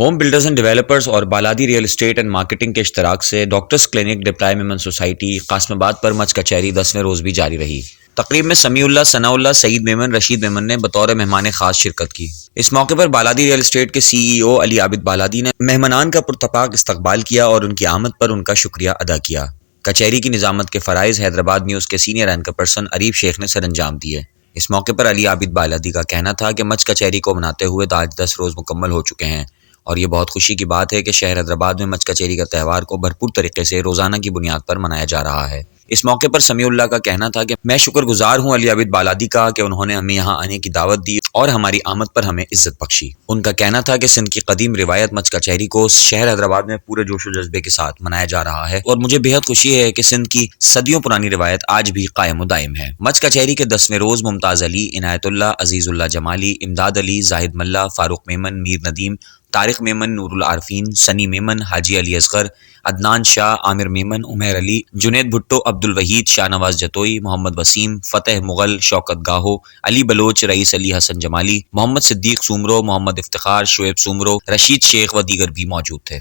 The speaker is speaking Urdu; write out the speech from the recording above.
ہوم بلڈرز اینڈ ڈیولپرز اور بالادی ریئل اسٹیٹ اینڈ مارکیٹنگ کے اشتراک سے doctors clinic deploy Memon society Qasim آباد پر مچ کچہری 10ویں روز بھی جاری رہی۔ تقریب میں سمیع اللہ، ثناء اللہ، سعید میمن، رشید میمن نے بطور مہمان خاص شرکت کی۔ اس موقع پر بالادی ریئل اسٹیٹ کے CEO علی عابد بالادی نے مہمانان کا پرتپاک استقبال کیا اور ان کی آمد پر ان کا شکریہ ادا کیا۔ کچہری کی نظامت کے فرائض حیدرآباد نیوز کے سینئر اینکر پرسن عریف شیخ نے سر انجام دیے۔ اس موقع پر علی عابد بالادی کا کہنا تھا کہ مچ کچہری کو مناتے ہوئے آج 10 روز مکمل ہو چکے ہیں اور یہ بہت خوشی کی بات ہے کہ شہر حیدرآباد میں مچ کچہری کا تہوار کو بھرپور طریقے سے روزانہ کی بنیاد پر منایا جا رہا ہے۔ اس موقع پر سمیع اللہ کا کہنا تھا کہ میں شکر گزار ہوں علی عابد بالادی کا کہ انہوں نے ہمیں یہاں آنے کی دعوت دی اور ہماری آمد پر ہمیں عزت بخشی۔ ان کا کہنا تھا کہ سندھ کی قدیم روایت مچ کچہری کو شہر حیدرآباد میں پورے جوش و جذبے کے ساتھ منایا جا رہا ہے اور مجھے بے حد خوشی ہے کہ سندھ کی صدیوں پرانی روایت آج بھی قائم و دائم ہے۔ مچ کچہری کے 10ویں روز ممتاز علی، عنایت اللہ، عزیز اللہ جمالی، امداد علی، زاہد ملا، فاروق میمن، میر ندیم، طارق میمن، نور العارفین، سنی میمن، حاجی علی اصغر، عدنان شاہ، عامر میمن، عمیر علی، جنید بھٹو، عبد الوحید، شاہ نواز جتوئی، محمد وسیم، فتح مغل، شوکت گاہو، علی بلوچ، رئیس علی حسن جمالی، محمد صدیق سومرو، محمد افتخار، شعیب سومرو، رشید شیخ و دیگر بھی موجود تھے۔